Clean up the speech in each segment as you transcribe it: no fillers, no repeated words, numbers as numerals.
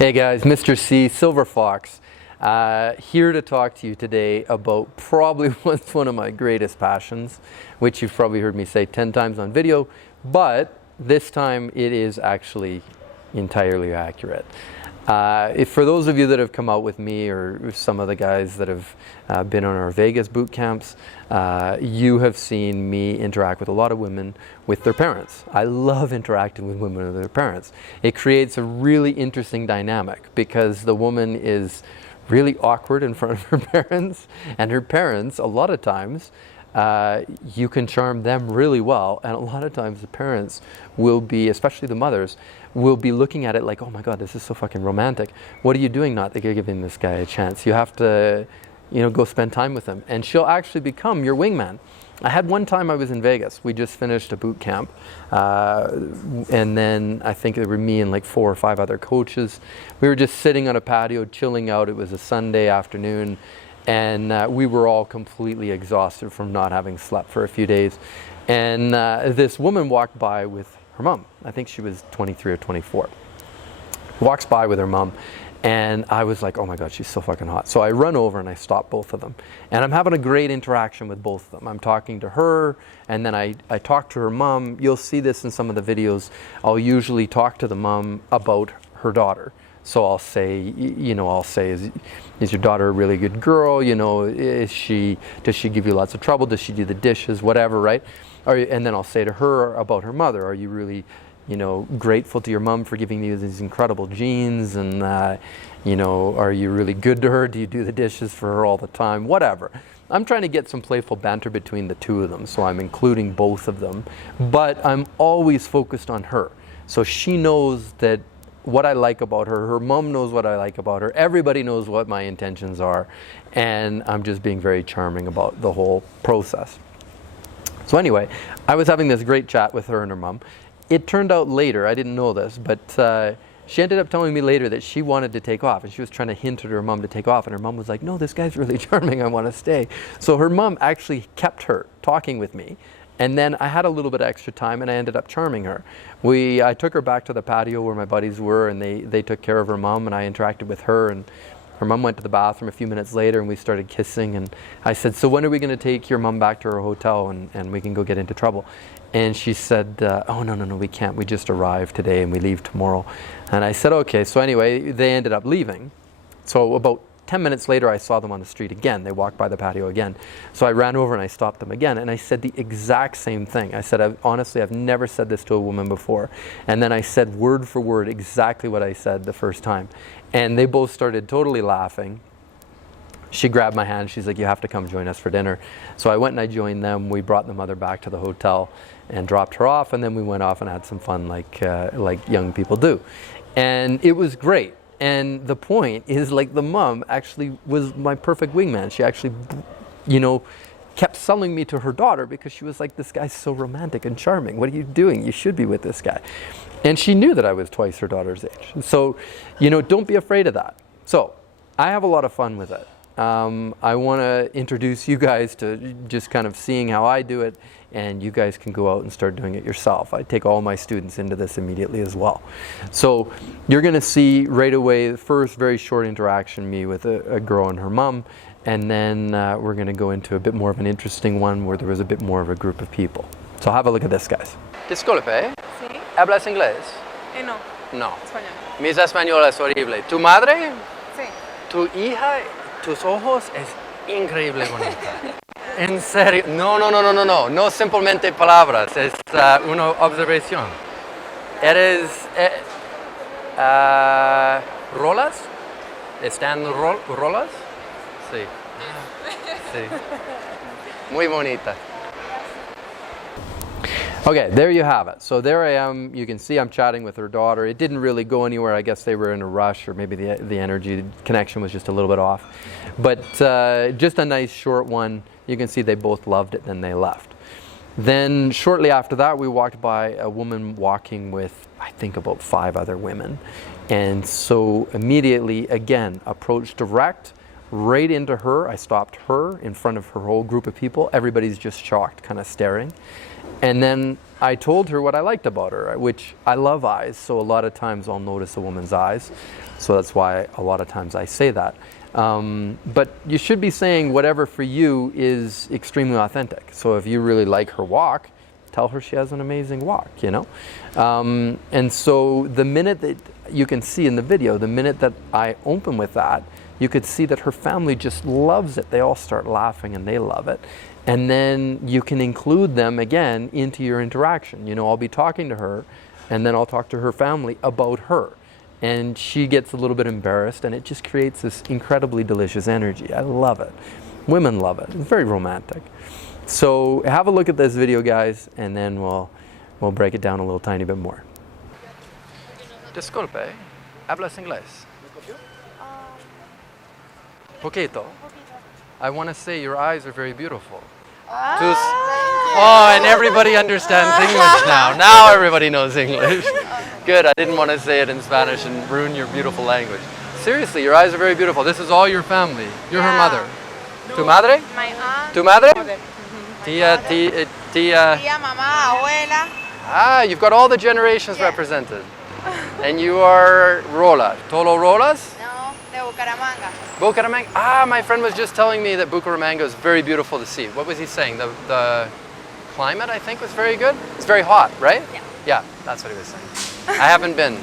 Hey guys, Mr. C, Silverfox, here to talk to you today about probably what's one of my greatest passions, which you've probably heard me say 10 times on video, but this time it is actually entirely accurate. For those of you that have come out with me or some of the guys that have been on our Vegas boot camps, you have seen me interact with a lot of women with their parents. I love interacting with women with their parents. It creates a really interesting dynamic because the woman is really awkward in front of her parents, and her parents, a lot of times, you can charm them really well, and a lot of times the parents will be, especially the mothers, will be looking at it like, oh my god, this is so fucking romantic. What are you doing not giving this guy a chance? You have to, go spend time with him. And she'll actually become your wingman. I had one time I was in Vegas. We just finished a boot camp. And then I think it were me and like 4 or 5 other coaches. We were just sitting on a patio, chilling out. It was a Sunday afternoon. And we were all completely exhausted from not having slept for a few days. And this woman walked by with her mom. I think she was 23 or 24. Walks by with her mom. And I was like, oh my god, she's so fucking hot. So I run over and I stop both of them. And I'm having a great interaction with both of them. I'm talking to her, and then I talk to her mom. You'll see this in some of the videos. I'll usually talk to the mom about her daughter. So I'll say, is your daughter a really good girl? Does she give you lots of trouble? Does she do the dishes? Whatever, right? And then I'll say to her about her mother. Are you really, grateful to your mom for giving you these incredible genes? And, are you really good to her? Do you do the dishes for her all the time? Whatever. I'm trying to get some playful banter between the two of them. So I'm including both of them. But I'm always focused on her. So she knows that what I like about her. Her mom knows what I like about her. Everybody knows what my intentions are. And I'm just being very charming about the whole process. So anyway, I was having this great chat with her and her mom. It turned out later, I didn't know this, but she ended up telling me later that she wanted to take off, and she was trying to hint at her mom to take off, and her mom was like, no, this guy's really charming, I want to stay. So her mom actually kept her talking with me. And then I had a little bit of extra time, and I ended up charming her. I took her back to the patio where my buddies were, and they took care of her mom, and I interacted with her. And her mom went to the bathroom a few minutes later, and we started kissing. And I said, so when are we going to take your mom back to her hotel, and we can go get into trouble? And she said, oh, no, we can't. We just arrived today, and we leave tomorrow. And I said, okay. So anyway, they ended up leaving. So about 10 minutes later, I saw them on the street again. They walked by the patio again. So I ran over and I stopped them again. And I said the exact same thing. I said, honestly, I've never said this to a woman before. And then I said word for word exactly what I said the first time. And they both started totally laughing. She grabbed my hand. She's like, you have to come join us for dinner. So I went and I joined them. We brought the mother back to the hotel and dropped her off. And then we went off and had some fun like young people do. And it was great. And the point is, like, the mom actually was my perfect wingman. She actually, kept selling me to her daughter because she was like, this guy's so romantic and charming. What are you doing? You should be with this guy. And she knew that I was twice her daughter's age. So, don't be afraid of that. So I have a lot of fun with it. I want to introduce you guys to just kind of seeing how I do it, and you guys can go out and start doing it yourself. I take all my students into this immediately as well. So you're going to see right away the first very short interaction, me with a girl and her mom, and then we're going to go into a bit more of an interesting one where there was a bit more of a group of people. So have a look at this, guys. Disculpe. Sí. ¿Hablas inglés? No. No. Español. Mis español es horrible. ¿Tu madre? Sí. Tu hija, tus ojos es increíble bonita. En serio, no simplemente palabras, es una observación. ¿Eres rolas? ¿Están rolas? Sí. Sí. Muy bonita. Okay, there you have it. So there I am. You can see I'm chatting with her daughter. It didn't really go anywhere. I guess they were in a rush, or maybe the energy connection was just a little bit off. But just a nice short one. You can see they both loved it, then they left. Then shortly after that, we walked by a woman walking with, I think, about 5 other women. And so immediately, again, approached direct, right into her. I stopped her in front of her whole group of people. Everybody's just shocked, kind of staring. And then I told her what I liked about her, which I love eyes. So a lot of times I'll notice a woman's eyes. So that's why a lot of times I say that. But you should be saying whatever for you is extremely authentic. So if you really like her walk, tell her she has an amazing walk, you know? And so the minute that you can see in the video, the minute that I open with that, you could see that her family just loves it. They all start laughing and they love it. And then you can include them again into your interaction. You know, I'll be talking to her and then I'll talk to her family about her. And she gets a little bit embarrassed and it just creates this incredibly delicious energy. I love it. Women love it. It's very romantic. So have a look at this video, guys, and then we'll break it down a little tiny bit more. Disculpe, ¿hablas inglés? Poquito. I want to say your eyes are very beautiful. Oh, and everybody understands English now. Now everybody knows English. Good, I didn't want to say it in Spanish and ruin your beautiful language. Seriously, your eyes are very beautiful. This is all your family. You're her mother. ¿Tu madre? My aunt. ¿Tu madre? Tía, Tía. mamá, abuela. Ah, you've got all the generations represented. And you are Rola. Tolo Rolas? No, de Bucaramanga. Bucaramanga. Ah, my friend was just telling me that Bucaramanga is very beautiful to see. What was he saying? The climate, I think, was very good. It's very hot, right? Yeah. Yeah, that's what he was saying. I haven't been.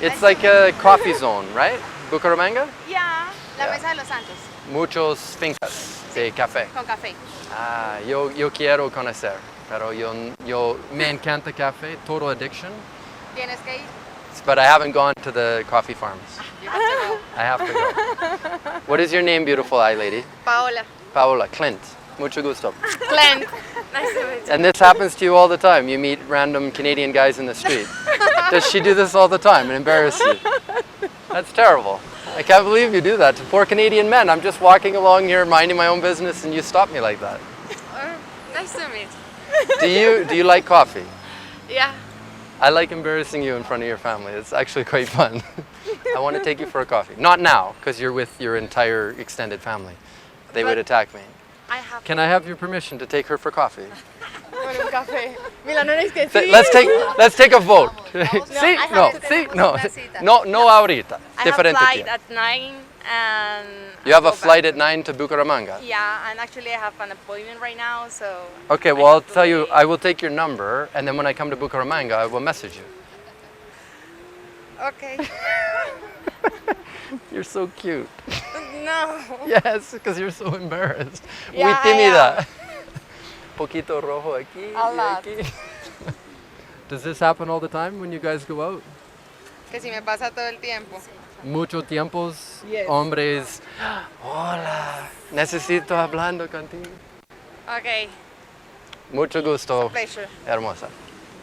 It's like a coffee zone, right? Bucaramanga? Yeah, la Mesa de los Santos. Muchos fincas de café. Con café. Ah, yo quiero conocer, pero yo me encanta café, total addiction. Tienes que ir. But I haven't gone to the coffee farms. You have to go. I have to go. What is your name, beautiful eye lady? Paola. Paola, Clint. Mucho gusto. Clint. Nice to meet you. And this happens to you all the time. You meet random Canadian guys in the street. Does she do this all the time and embarrass you? That's terrible. I can't believe you do that to poor Canadian men. I'm just walking along here minding my own business and you stop me like that. Nice to meet you. Do you like coffee? Yeah. I like embarrassing you in front of your family. It's actually quite fun. I want to take you for a coffee. Not now, because you're with your entire extended family. They would attack me. Can I have your permission to take her for coffee? Por un café. Mira, no eres que sí. Let's take a vote. Sí, I no, have to sí, take no, una cita. no ahorita. I have Diferente flight tiempo. at 9 and... You have I'll a go flight back. at 9 to Bucaramanga? Yeah, and actually I have an appointment right now, so... Okay, well I'll tell you, I will take your number and then when I come to Bucaramanga, I will message you. Okay. You're so cute. No. Yes, because you're so embarrassed. Yeah, Muy I tímida. Poquito rojo aquí A y lot. aquí. Does this happen all the time when you guys go out? Que si me pasa todo el tiempo. Mucho tiempos, Yes. hombres. Hola, necesito hablando contigo. Okay. Mucho gusto, Pleasure. hermosa.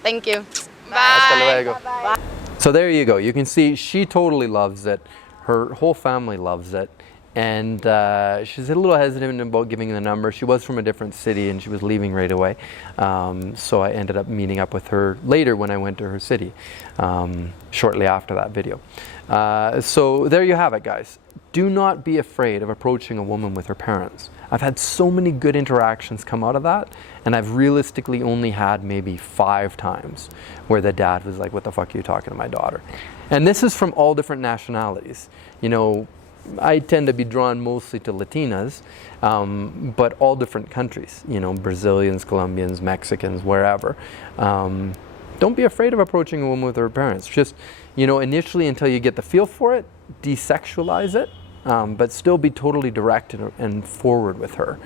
Thank you. Bye. Hasta luego. Bye. So there you go. You can see she totally loves it. Her whole family loves it. And she's a little hesitant about giving the number. She was from a different city and she was leaving right away. So I ended up meeting up with her later when I went to her city, shortly after that video. So there you have it, guys. Do not be afraid of approaching a woman with her parents. I've had so many good interactions come out of that, and I've realistically only had maybe 5 times where the dad was like, "What the fuck are you talking to my daughter?" And this is from all different nationalities. You know, I tend to be drawn mostly to Latinas, but all different countries, you know, Brazilians, Colombians, Mexicans, wherever. Don't be afraid of approaching a woman with her parents. Just, you know, initially until you get the feel for it, desexualize it, but still be totally direct and forward with her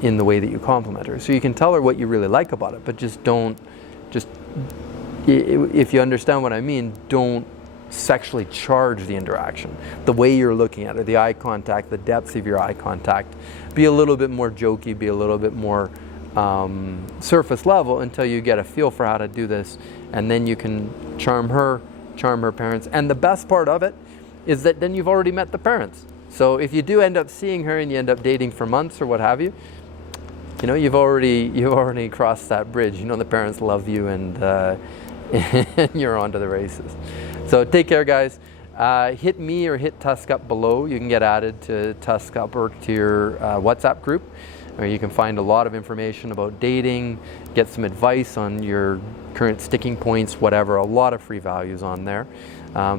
in the way that you compliment her. So you can tell her what you really like about it, but just don't, if you understand what I mean, don't sexually charge the interaction. The way you're looking at it, the eye contact, the depth of your eye contact. Be a little bit more jokey, be a little bit more surface level until you get a feel for how to do this, and then you can charm her parents. And the best part of it is that then you've already met the parents. So if you do end up seeing her and you end up dating for months or what have you, you know, you've already crossed that bridge. You know the parents love you, and and you're on to the races. So take care, guys. hit me or hit Tusk up below. You can get added to Tusk UpperTier WhatsApp group, where you can find a lot of information about dating, get some advice on your current sticking points, whatever. A lot of free values on there.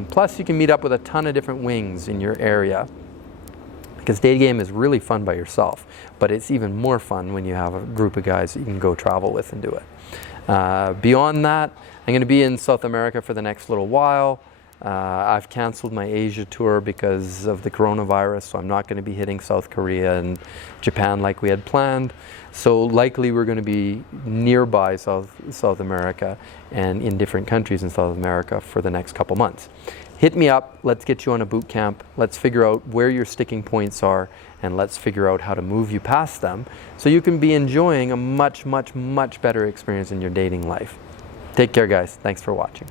Plus, you can meet up with a ton of different wings in your area, because daygame is really fun by yourself, but it's even more fun when you have a group of guys that you can go travel with and do it. Beyond that, I'm going to be in South America for the next little while. I've canceled my Asia tour because of the coronavirus, so I'm not going to be hitting South Korea and Japan like we had planned. So likely we're going to be nearby South America and in different countries in South America for the next couple months. Hit me up, let's get you on a boot camp, let's figure out where your sticking points are, and let's figure out how to move you past them so you can be enjoying a much, much, much better experience in your dating life. Take care, guys. Thanks for watching.